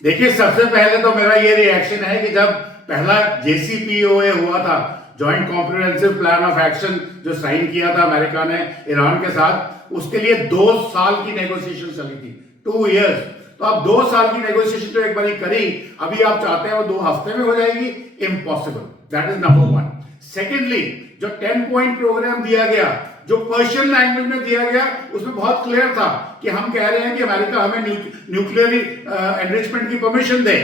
देखिए, सबसे पहले तो मेरा ये रिएक्शन है कि जब पहला JCPOA हुआ था, joint comprehensive plan of action, जो साइन किया था अमेरिका ने ईरान के साथ, उसके लिए 2 साल की नेगोशिएशन चली थी, 2 इयर्स। तो अब 2 साल की नेगोशिएशन तो एक बारी करी, अभी आप चाहते हैं वो 2 हफ्ते में हो जाएगी? Impossible. That is number 1। Secondly, जो 10 पॉइंट प्रोग्राम दिया गया, जो पर्शियन लैंग्वेज में दिया गया, उसमें बहुत क्लियर था कि हम कह रहे हैं कि अमेरिका हमें न्यूक्लियर एनरिचमेंट की परमिशन दे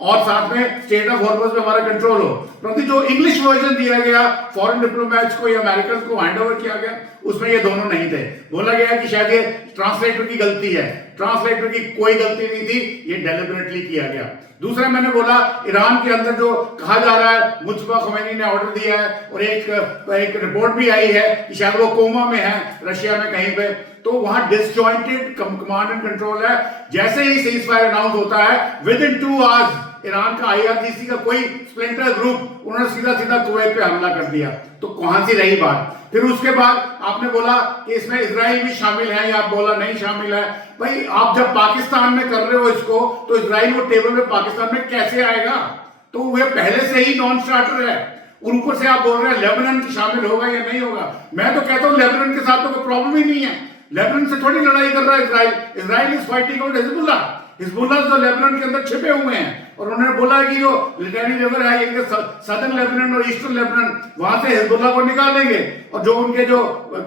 और साथ में स्टेट ऑफ हॉर्मस में हमारा कंट्रोल हो। परंतु जो इंग्लिश वर्जन दिया गया फॉरेन डिप्लोमेट्स को या अमेरिकन को हैंड ओवर किया गया, उसमें ये दोनों नहीं थे। बोला गया कि शायद ये ट्रांसलेटर की गलती है। ट्रांसलेटर की कोई गलती नहीं थी, ये डेलिबरेटली किया गया। दूसरा, मैंने बोला ईरान के अंदर जो कहा जा रहा है मुस्तफा खुमैनी ने ऑर्डर दिया है और एक रिपोर्ट भी आई है कि शायद वो कोमा में है, रशिया में कहीं पे, तो वहां डिसजॉइंटेड कमांड एंड कंट्रोल है। जैसे ही सीज फायर अनाउंस होता है, विद इन 2 आवर्स ईरान का IRGC का कोई स्प्लिंटर ग्रुप उन्होंने सीधा सीधा कुवैत पे हमला कर दिया। तो कहां से रही बात? फिर उसके बाद आपने बोला कि इसमें इजराइल भी शामिल है, या आप बोला नहीं शामिल है। भाई, आप जब पाकिस्तान में कर रहे हो इसको, तो इजराइल वो टेबल में पाकिस्तान में कैसे आएगा? तो वह पहले से ही नॉन स्टार्टर है। और ऊपर से आप बोल रहे हैं लेबनान शामिल होगा या नहीं होगा। मैं तो कहता हूं लेबनान के साथ तो कोई प्रॉब्लम ही नहीं है। लेबनान से थोड़ी लड़ाई कर रहा है Israel. Israel is fighting out Hezbollah जो लेबनान के अंदर छिपे हुए हैं। और उन्होंने बोला कि जो लिटानी रिवर है, इनके सदर्न लेबनान और ईस्टर्न लेबनान, वहां से हिजबुल्लाह को निकालेंगे और जो उनके जो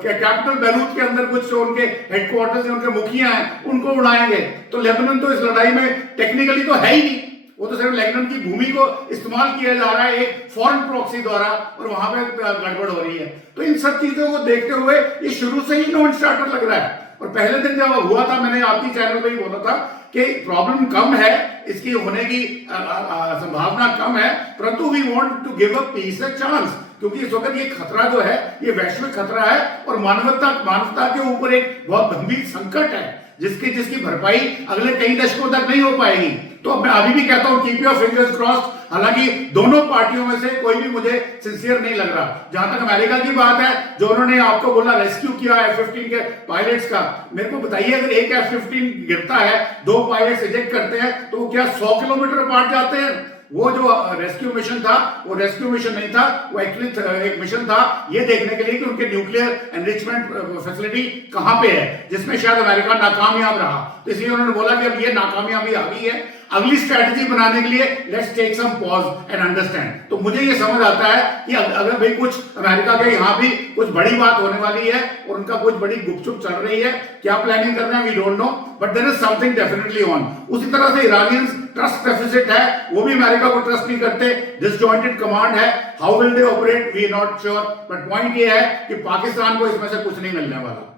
कैपिटल बैरूत के अंदर कुछ जो उनके हेडक्वार्टर्स उनके मुखिया हैं, उनको उड़ाएंगे। तो लेबनान तो इस लड़ाई में टेक्निकली तो है ही नहीं, वो तो सिर्फ लेबनान की भूमि को इस्तेमाल किया जा रहा है एक फॉरेन प्रॉक्सी द्वारा, और वहां पे गड़बड़ हो रही है। तो इन सब चीजों को देखते हुए ये शुरू से ही नॉन स्टार्टर लग रहा है। और पहले दिन जब हुआ था, मैंने आपकी चैनल पे ही बोला था कि प्रॉब्लम कम है, इसकी होने की संभावना कम है, परंतु we want to give a peace a chance, क्योंकि इस वक्त ये खतरा जो है ये वैश्विक खतरा है और मानवता के ऊपर एक बहुत गंभीर संकट है, जिसकी भरपाई अगले कई दशकों तक नहीं हो पाएगी। तो मैं अभी भी कहता हूं कीप योर फिंगर्स क्रॉस्ड। हालांकि दोनों पार्टियों में से कोई भी मुझे सिंसियर नहीं लग रहा। जहां तक अमेरिका की बात है, जो उन्होंने आपको बोला रेस्क्यू किया F-15 के पायलट्स का, मेरे को बताइए, अगर एक F-15 गिरता है, 2 पायलट्स इजेक्ट करते हैं, तो वो क्या 100 किलोमीटर अपार्ट जाते हैं? वो जो रेस्क्यू मिशन था, वो रेस्क्यू मिशन नहीं था, वो एक्चुअली एक मिशन था ये देखने के लिए कि उनके न्यूक्लियर एनरिचमेंट फैसिलिटी कहां पे है, जिसमें शायद अमेरिका नाकामयाब रहा। तो इसलिए उन्होंने बोला कि अब ये नाकामयाबी आ गई है, अगली स्ट्रैटेजी बनाने के लिए let's take some pause and understand. तो मुझे ये समझ आता है कि अगर भाई कुछ अमेरिका के यहाँ भी कुछ बड़ी बात होने वाली है और उनका कुछ बड़ी गुपचुप चल रही है, क्या प्लानिंग कर रहे हैं we don't know, but there is something definitely on. उसी तरह से इरानियंस ट्रस्ट डेफिसिट है, वो भी अमेरिका को ट्रस्ट नहीं करते, डिसजॉइंटेड कमांड है, how will they operate we not sure. But point ये है कि पाकिस्तान को इसमें से कुछ नहीं मिलने वाला।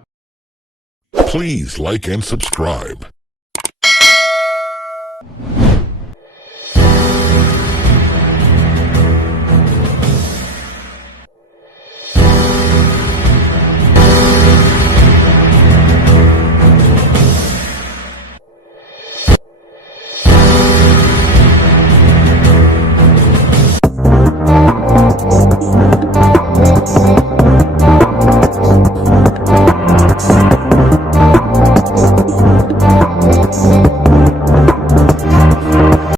Please like and subscribe.